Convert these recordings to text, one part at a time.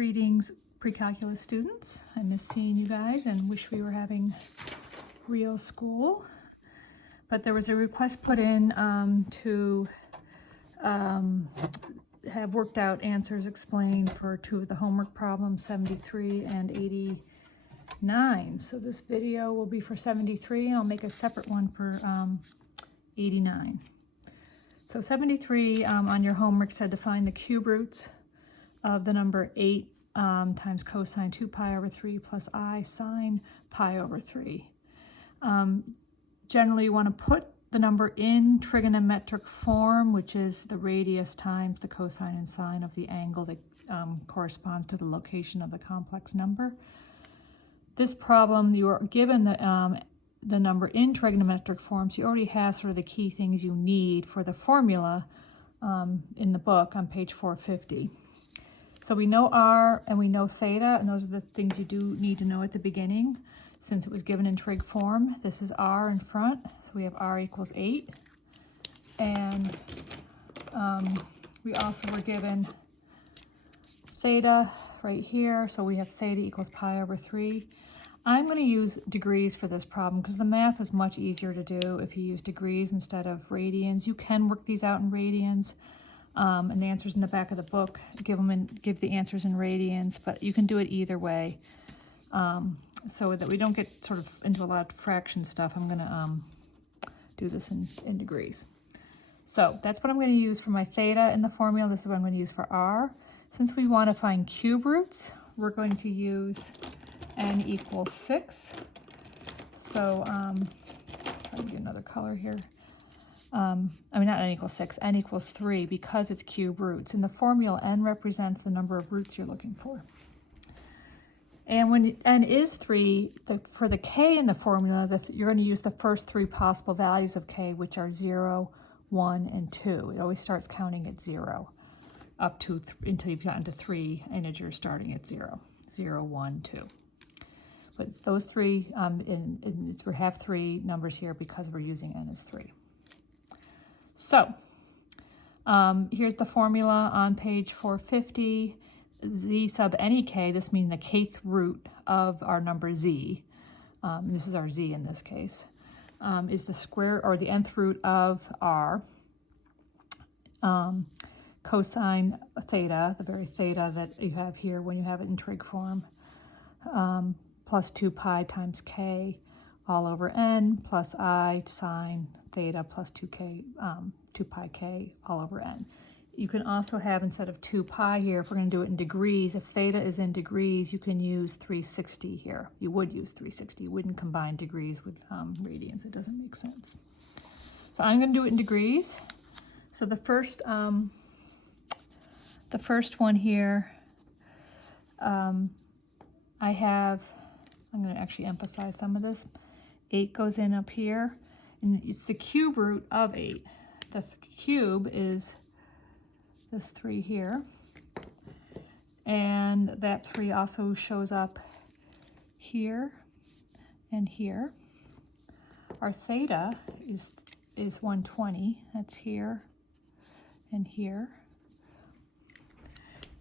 Greetings, pre-calculus students. I miss seeing you guys and wish we were having real school. But there was a request put in to have worked out answers explained for two of the homework problems, 73 and 89. So this video will be for 73, and I'll make a separate one for 89. So 73 on your homework said to find the cube roots of the number 8 times cosine 2 pi over 3 plus I sine pi over 3. Generally, you want to put the number in trigonometric form, which is the radius times the cosine and sine of the angle that corresponds to the location of the complex number. This problem, you are given the number in trigonometric form, so you already have sort of the key things you need for the formula in the book on page 450. So we know R and we know theta, and those are the things you do need to know at the beginning since it was given in trig form. This is R in front, so we have R equals 8. And we also were given theta right here, so we have theta equals pi over 3. I'm going to use degrees for this problem because the math is much easier to do if you use degrees instead of radians. You can work these out in radians. And the answers in the back of the book, give the answers in radians, but you can do it either way. So that we don't get sort of into a lot of fraction stuff, I'm going to do this in degrees. So that's what I'm going to use for my theta in the formula. This is what I'm going to use for R. Since we want to find cube roots, we're going to use n equals 6. So I'll do another color here. Not n equals 6, n equals 3 because it's cube roots. In the formula, n represents the number of roots you're looking for. And when n is 3, for the k in the formula, you're going to use the first 3 possible values of k, which are 0, 1, and 2. It always starts counting at 0 up to until you've gotten to 3 integers starting at 0. 0, 1, 2. But those 3, we have 3 numbers here because we're using n as 3. So here's the formula on page 450. Z sub any k, this means the kth root of our number z, and this is our z in this case, is the square or the nth root of r, cosine theta, the very theta that you have here when you have it in trig form, plus 2 pi times k all over n plus I sine theta plus 2 pi k all over n. You can also have, instead of 2 pi here, if we're going to do it in degrees, if theta is in degrees, you can use 360 here. You would use 360. You wouldn't combine degrees with radians. It doesn't make sense. So I'm going to do it in degrees. So the first one here, I'm going to actually emphasize some of this. 8 goes in up here, and it's the cube root of 8. The cube is this 3 here, and that 3 also shows up here and here. Our theta is 120. That's here and here.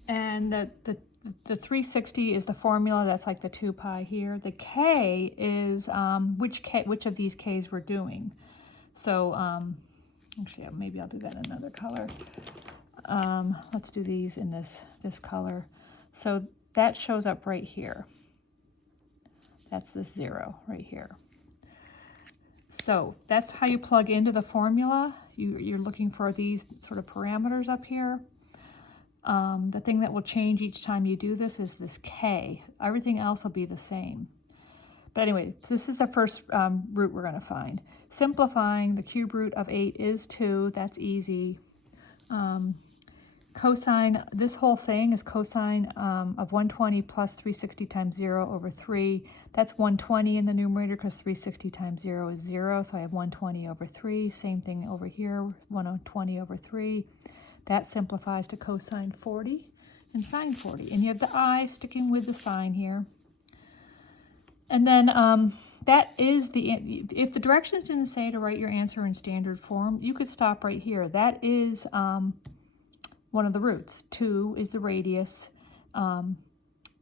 And the 360 is the formula. That's like the 2 pi here. The k is which of these k's we're doing. So actually, maybe I'll do that in another color. Let's do these in this color. So that shows up right here. That's this 0 right here. So that's how you plug into the formula. You're looking for these sort of parameters up here. The thing that will change each time you do this is this k. Everything else will be the same. But anyway, this is the first root we're going to find. Simplifying, the cube root of 8 is 2. That's easy. Cosine, this whole thing is cosine of 120 plus 360 times 0 over 3. That's 120 in the numerator because 360 times 0 is 0. So I have 120 over 3. Same thing over here, 120 over 3. That simplifies to cosine 40 and sine 40. And you have the I sticking with the sine here. And then that is if the directions didn't say to write your answer in standard form, you could stop right here. That is one of the roots. 2 is the radius.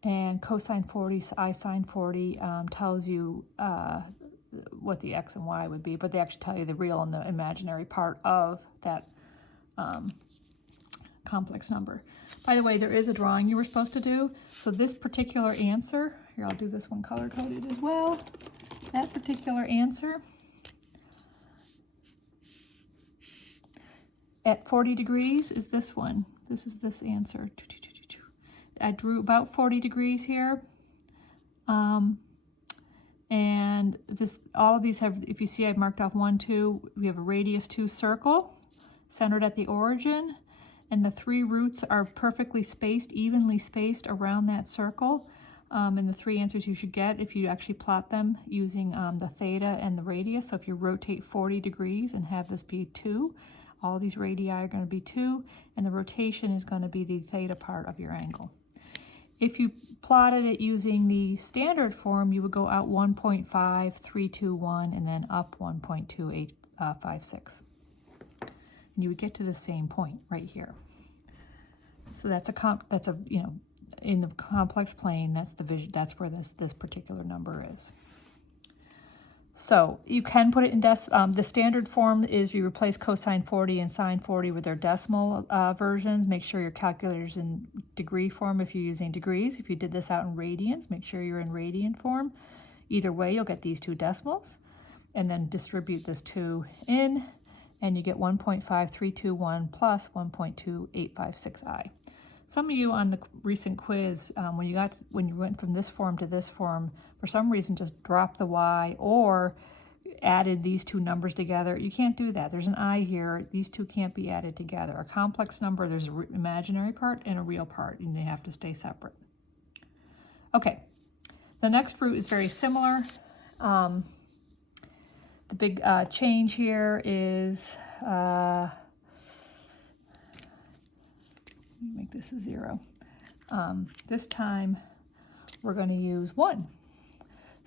And cosine 40, I sine 40 tells you what the x and y would be, but they actually tell you the real and the imaginary part of that complex number. By the way, there is a drawing you were supposed to do. So this particular answer, here I'll do this one color-coded as well. That particular answer at 40 degrees is this one. This is this answer. I drew about 40 degrees here. And this, all of these have, if you see I've marked off 1, 2, we have a radius 2 circle centered at the origin, and the 3 roots are perfectly spaced, evenly spaced around that circle. And the 3 answers you should get if you actually plot them using the theta and the radius. So if you rotate 40 degrees and have this be 2, all these radii are going to be 2, and the rotation is going to be the theta part of your angle. If you plotted it using the standard form, you would go out 1.5321 and then up 1.2856. And you would get to the same point right here. So that's a you know, in the complex plane, that's the vision, that's where this particular number is. So you can put it in the standard form is you replace cosine 40 and sine 40 with their decimal versions. Make sure your calculator's in degree form if you're using degrees. If you did this out in radians, make sure you're in radian form. Either way, you'll get these 2 decimals, and then distribute this 2 in, and you get 1.5321 plus 1.2856i. Some of you on the recent quiz, when you went from this form to this form, for some reason just dropped the y or added these 2 numbers together. You can't do that. There's an I here. These 2 can't be added together. A complex number, there's an imaginary part and a real part, and they have to stay separate. Okay, the next root is very similar. The big change here is, make this a 0. This time we're going to use 1.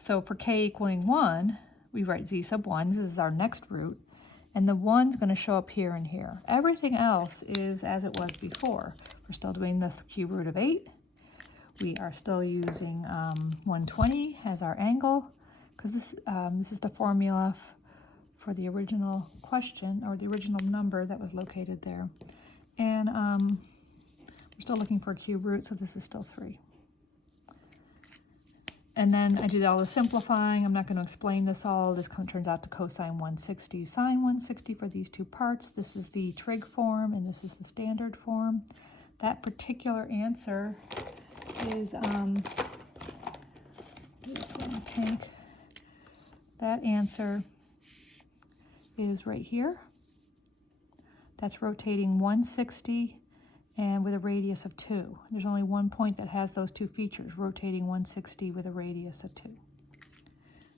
So for k equaling 1, we write z sub 1. This is our next root. And the 1's going to show up here and here. Everything else is as it was before. We're still doing the cube root of 8. We are still using 120 as our angle, because this is the formula for the original question, or the original number that was located there. And we're still looking for a cube root, so this is still 3. And then I do all the simplifying. I'm not going to explain this all. This turns out to cosine 160, sine 160 for these 2 parts. This is the trig form, and this is the standard form. That particular answer is, do this one in pink. That answer is right here. That's rotating 160 and with a radius of 2. There's only one point that has those 2 features, rotating 160 with a radius of 2.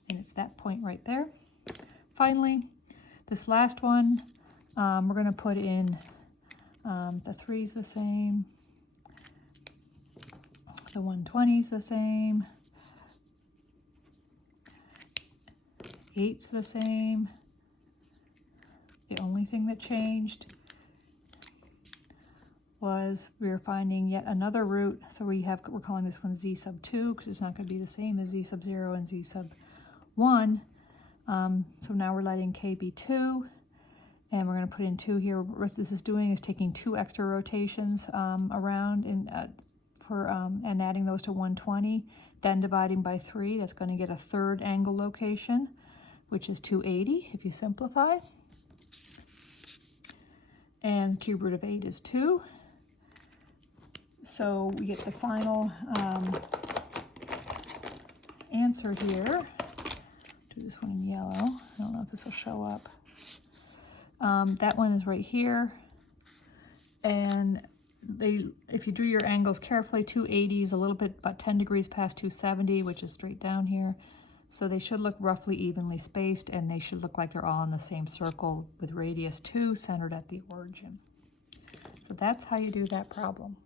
And it's that point right there. Finally, this last one, we're going to put in the 3's the same, the 120's the same, 8's the same. The only thing that changed was we were finding yet another root. So we're calling this one z sub 2 because it's not going to be the same as z sub 0 and z sub 1. So now we're letting k be 2, and we're going to put in 2 here. What this is doing is taking 2 extra rotations around and adding those to 120, then dividing by 3. That's going to get a 3rd angle location, which is 280 if you simplify. And cube root of 8 is 2. So we get the final answer here. Do this one in yellow. I don't know if this will show up. That one is right here. And if you do your angles carefully, 280 is a little bit, about 10 degrees past 270, which is straight down here. So they should look roughly evenly spaced, and they should look like they're all in the same circle with radius 2 centered at the origin. So that's how you do that problem.